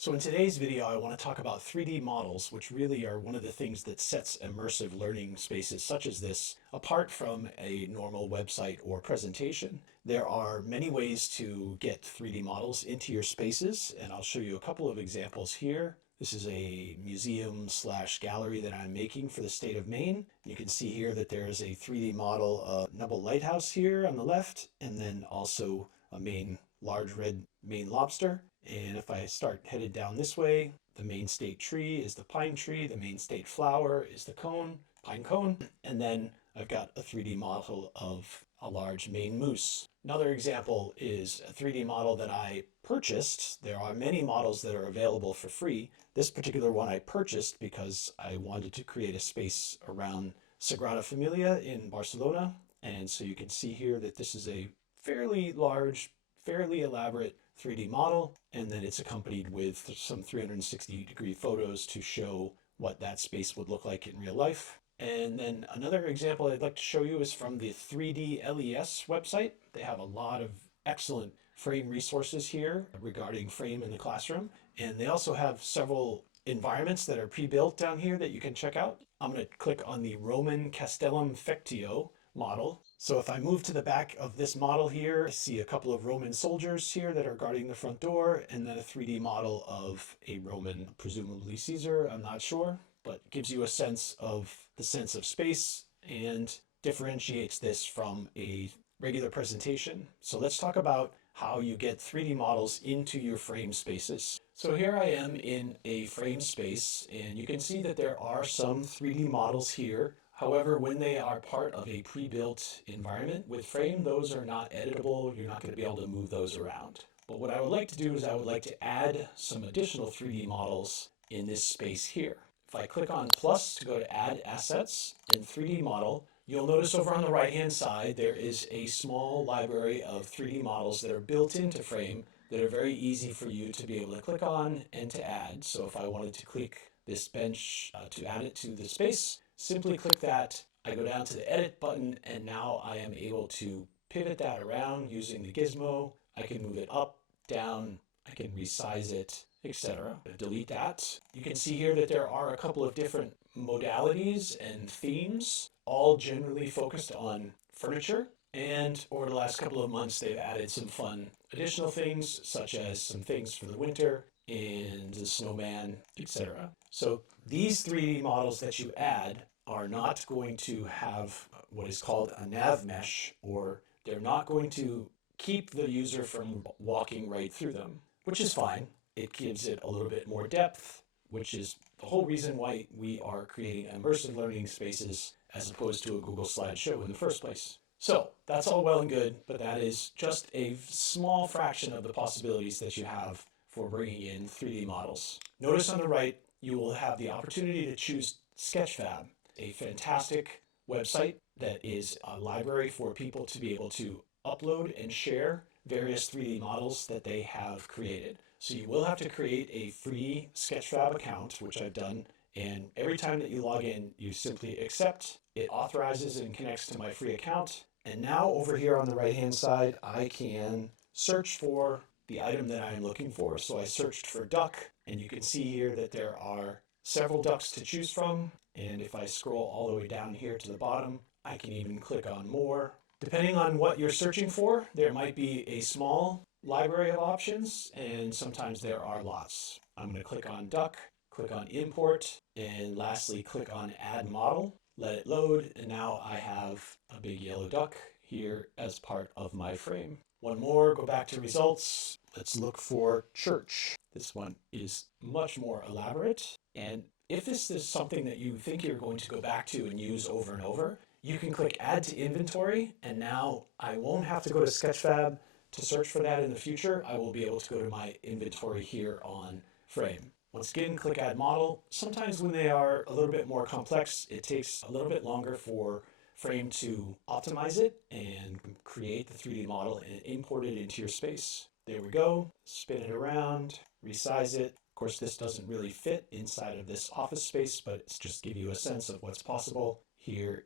So in today's video, I want to talk about 3D models, which really are one of the things that sets immersive learning spaces such as this apart from a normal website or presentation. There are many ways to get 3D models into your spaces, and I'll show you a couple of examples here. This is a museum slash gallery that I'm making for the state of Maine. You can see here that there is a 3D model of Nubble Lighthouse here on the left, and then also a large red Maine lobster. And if I start headed down this way, the Maine state tree is the pine tree, the Maine state flower is the pine cone, and then I've got a 3D model of a large Maine moose. Another example is a 3D model that I purchased. There are many models that are available for free. This particular one I purchased because I wanted to create a space around Sagrada Familia in Barcelona. And so you can see here that this is a fairly large, fairly elaborate 3D model, and then it's accompanied with some 360-degree photos to show what that space would look like in real life. And then another example I'd like to show you is from the 3D LES website. They have a lot of excellent frame resources here regarding frame in the classroom. And they also have several environments that are pre-built down here that you can check out. I'm going to click on the Roman Castellum Fectio model. So if I move to the back of this model here, I see a couple of Roman soldiers here that are guarding the front door, and then a 3D model of a Roman, presumably Caesar, I'm not sure, but gives you a sense of the sense of space and differentiates this from a regular presentation. So let's talk about how you get 3D models into your frame spaces. So here I am in a frame space, and you can see that there are some 3D models here. However, when they are part of a pre-built environment with frame, those are not editable. You're not going to be able to move those around. But what I would like to do is I would like to add some additional 3D models in this space here. If I click on plus to go to add assets and 3D model, you'll notice over on the right-hand side, there is a small library of 3D models that are built into frame that are very easy for you to be able to click on and to add. So if I wanted to click this bench to add it to the space, simply click that. I go down to the edit button, and now I am able to pivot that around using the gizmo. I can move it up, down, I can resize it, etc. Delete that. You can see here that there are a couple of different modalities and themes, all generally focused on furniture. And over the last couple of months, they've added some fun additional things, such as some things for the winter and the snowman, etc. So these 3D models that you add are not going to have what is called a nav mesh, or they're not going to keep the user from walking right through them, which is fine. It gives it a little bit more depth, which is the whole reason why we are creating immersive learning spaces as opposed to a Google slideshow in the first place. So that's all well and good, but that is just a small fraction of the possibilities that you have for bringing in 3D models. Notice on the right, you will have the opportunity to choose Sketchfab, a fantastic website that is a library for people to be able to upload and share various 3D models that they have created. So you will have to create a free Sketchfab account, which I've done, and every time that you log in, you simply accept. It authorizes and connects to my free account. And now over here on the right-hand side, I can search for the item that I'm looking for. So I searched for duck, and you can see here that there are several ducks to choose from. And if I scroll all the way down here to the bottom, I can even click on more. Depending on what you're searching for, there might be a small library of options, and sometimes there are lots. I'm going to click on duck, click on import, and lastly click on add model. Let it load, and now I have a big yellow duck here as part of my frame. One more, go back to results. Let's look for church. This one is much more elaborate, and if this is something that you think you're going to go back to and use over and over, you can click add to inventory, and now I won't have to go to Sketchfab to search for that in the future. I will be able to go to my inventory here on frame. Once again, click add model. Sometimes when they are a little bit more complex, it takes a little bit longer for frame to optimize it and create the 3D model and import it into your space. There we go. Spin it around, resize it. Of course, this doesn't really fit inside of this office space, but it's just give you a sense of what's possible here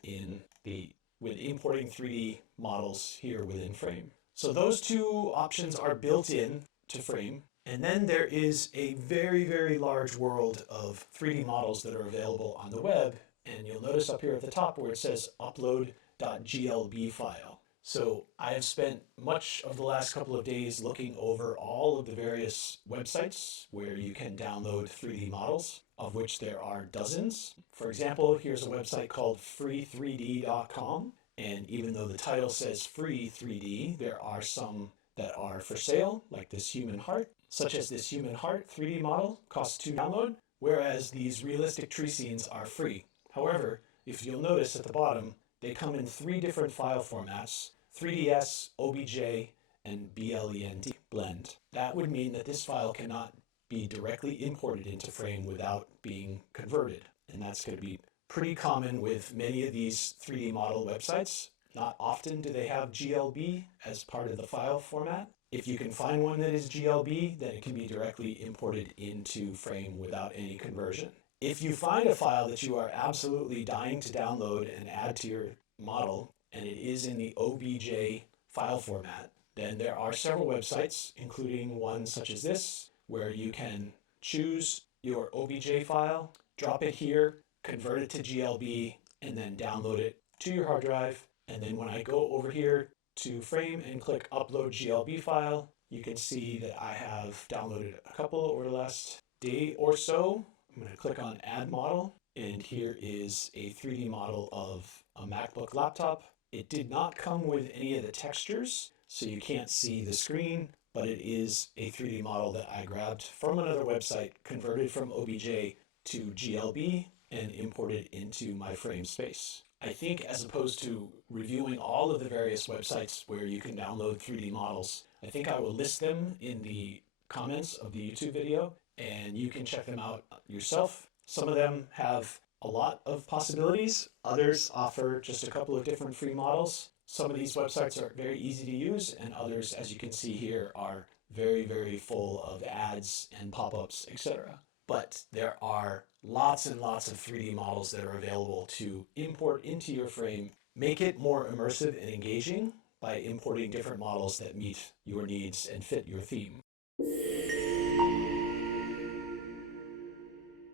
with importing 3D models here within frame. So those two options are built in to frame. And then there is a very, very large world of 3D models that are available on the web. And you'll notice up here at the top where it says upload.glb file. So I have spent much of the last couple of days looking over all of the various websites where you can download 3D models, of which there are dozens. For example, here's a website called free3d.com. And even though the title says free 3D, there are some that are for sale, like this human heart, such as this human heart 3D model costs $2 to download, whereas these realistic tree scenes are free. However, if you'll notice at the bottom, they come in 3 different file formats: 3ds, OBJ, and blend. That would mean that this file cannot be directly imported into Frame without being converted. And that's going to be pretty common with many of these 3D model websites. Not often do they have GLB as part of the file format. If you can find one that is GLB, then it can be directly imported into Frame without any conversion. If you find a file that you are absolutely dying to download and add to your model, and it is in the OBJ file format, then there are several websites, including one such as this, where you can choose your OBJ file, drop it here, convert it to GLB, and then download it to your hard drive. And then when I go over here to Frame and click Upload GLB file, you can see that I have downloaded a couple over the last day or so. I'm going to click on Add Model, and here is a 3D model of a MacBook laptop. It did not come with any of the textures, so you can't see the screen, but it is a 3D model that I grabbed from another website, converted from OBJ to GLB, and imported into my Frame space. I think as opposed to reviewing all of the various websites where you can download 3D models, I think I will list them in the comments of the YouTube video, and you can check them out yourself. Some of them have a lot of possibilities. Others offer just a couple of different free models. Some of these websites are very easy to use, and others, as you can see here, are very, very full of ads and pop-ups, etc. But there are lots and lots of 3D models that are available to import into your Frame. Make it more immersive and engaging by importing different models that meet your needs and fit your theme.